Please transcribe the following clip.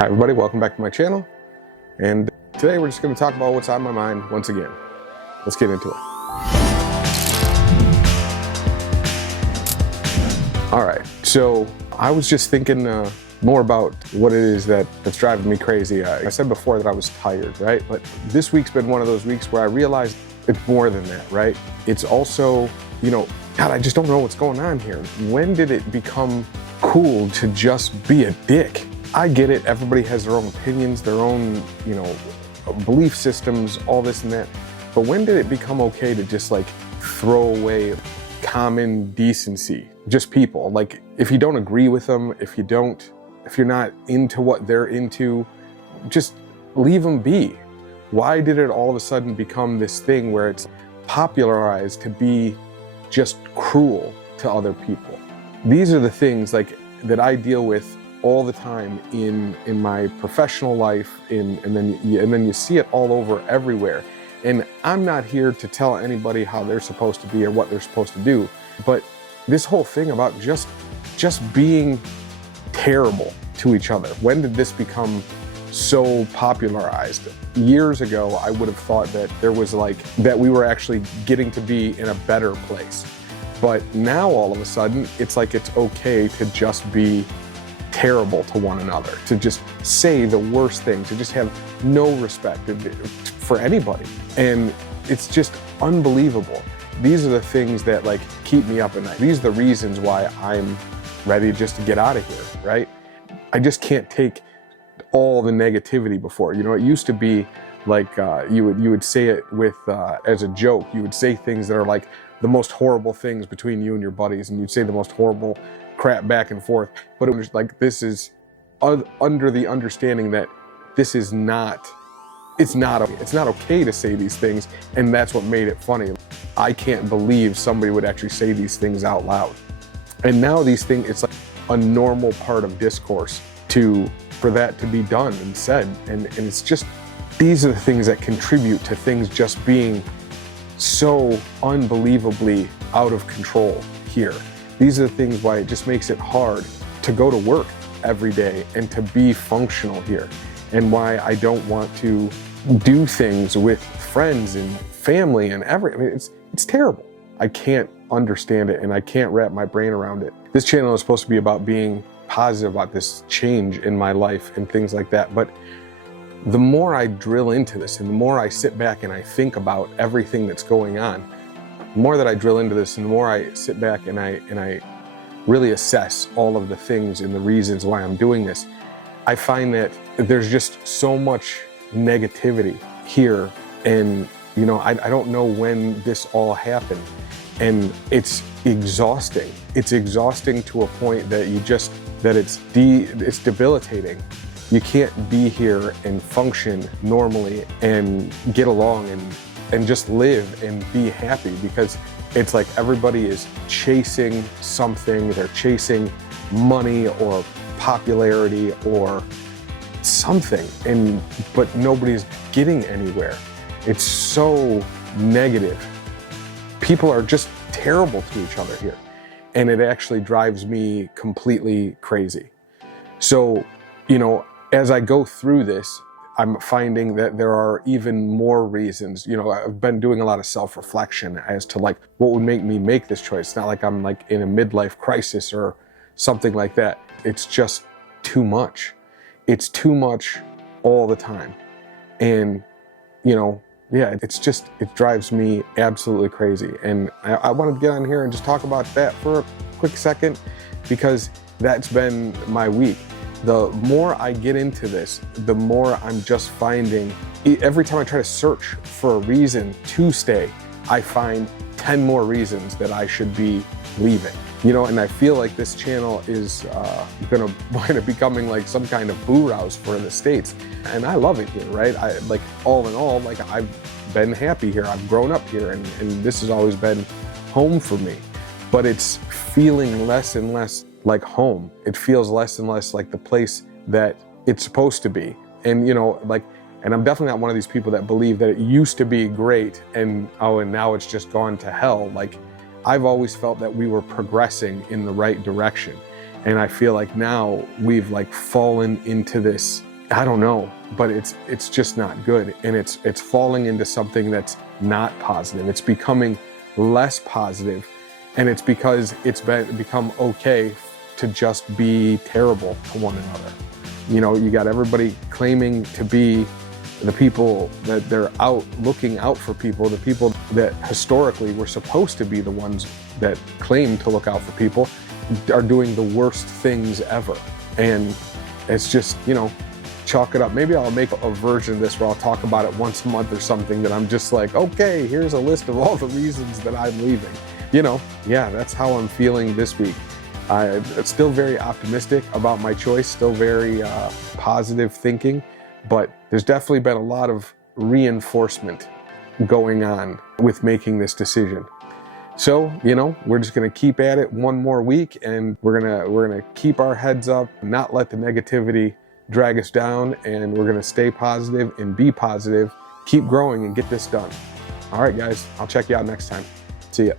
Hi everybody, welcome back to my channel, and today we're just going to talk about what's on my mind once again. Let's get into it. Alright, so I was just thinking more about what it is that's driving me crazy. I said before that I was tired, right? But this week's been one of those weeks where I realized it's more than that, right? It's also, God, I just don't know what's going on here. When did it become cool to just be a dick? I get it, everybody has their own opinions, their own, belief systems, all this and that. But when did it become okay to just like throw away common decency? Just people, like if you don't agree with them, if you're not into what they're into, just leave them be. Why did it all of a sudden become this thing where it's popularized to be just cruel to other people? These are the things like that I deal with all the time in my professional life, and then you see it all over everywhere. And I'm not here to tell anybody how they're supposed to be or what they're supposed to do, but this whole thing about just being terrible to each other, when did this become so popularized? Years ago, I would have thought that there was that we were actually getting to be in a better place. But now all of a sudden, it's like it's okay to just be terrible to one another, to just say the worst thing, to just have no respect for anybody. And it's just unbelievable. These are the things that keep me up at night. These are the reasons why I'm ready just to get out of here, right? I just can't take all the negativity before. It used to be you would say it with as a joke. You would say things that are the most horrible things between you and your buddies, and you'd say the most horrible crap back and forth, but it was this is under the understanding that this is not, it's not okay to say these things, and that's what made it funny. I can't believe somebody would actually say these things out loud. And now these things, it's a normal part of discourse for that to be done and said, and it's just, these are the things that contribute to things just being so unbelievably out of control here. These are the things why it just makes it hard to go to work every day and to be functional here, and why I don't want to do things with friends and family and it's terrible. I can't understand it, and I can't wrap my brain around it. This channel is supposed to be about being positive about this change in my life and things like that, but the more I drill into this and the more I sit back and I think about everything that's going on, the more that I drill into this and the more I sit back and I really assess all of the things and the reasons why I'm doing this, I find that there's just so much negativity here, and I don't know when this all happened, and it's exhausting. It's exhausting to a point that it's debilitating. You can't be here and function normally and get along and just live and be happy, because it's like everybody is chasing something. They're chasing money or popularity or something, but nobody's getting anywhere. It's so negative. People are just terrible to each other here, and it actually drives me completely crazy. So, as I go through this, I'm finding that there are even more reasons. I've been doing a lot of self-reflection as to what would make me make this choice. It's not like I'm in a midlife crisis or something like that. It's just too much. It's too much all the time. And, it drives me absolutely crazy. And I wanted to get on here and just talk about that for a quick second, because that's been my week. The more I get into this, the more I'm just finding, every time I try to search for a reason to stay, I find 10 more reasons that I should be leaving. And I feel like this channel is gonna wind up becoming some kind of boo rouse for the States. And I love it here, right? All in all, I've been happy here. I've grown up here, and this has always been home for me. But it's feeling less and less like home. It feels less and less like the place that it's supposed to be. And and I'm definitely not one of these people that believe that it used to be great and now it's just gone to hell. I've always felt that we were progressing in the right direction, and I feel like now we've fallen into this I don't know, but it's just not good, and it's falling into something that's not positive. It's becoming less positive, and it's because it's become okay to just be terrible to one another. You know, you got everybody claiming to be the people that they're out looking out for people, the people that historically were supposed to be the ones that claim to look out for people, are doing the worst things ever. And it's just, you know, chalk it up. Maybe I'll make a version of this where I'll talk about it once a month or something, that I'm just like, okay, here's a list of all the reasons that I'm leaving. You know, yeah, that's how I'm feeling this week. I'm still very optimistic about my choice, still very positive thinking, but there's definitely been a lot of reinforcement going on with making this decision. So, you know, we're just gonna keep at it one more week, and we're gonna keep our heads up, not let the negativity drag us down, and we're gonna stay positive and be positive, keep growing and get this done. All right, guys, I'll check you out next time. See ya.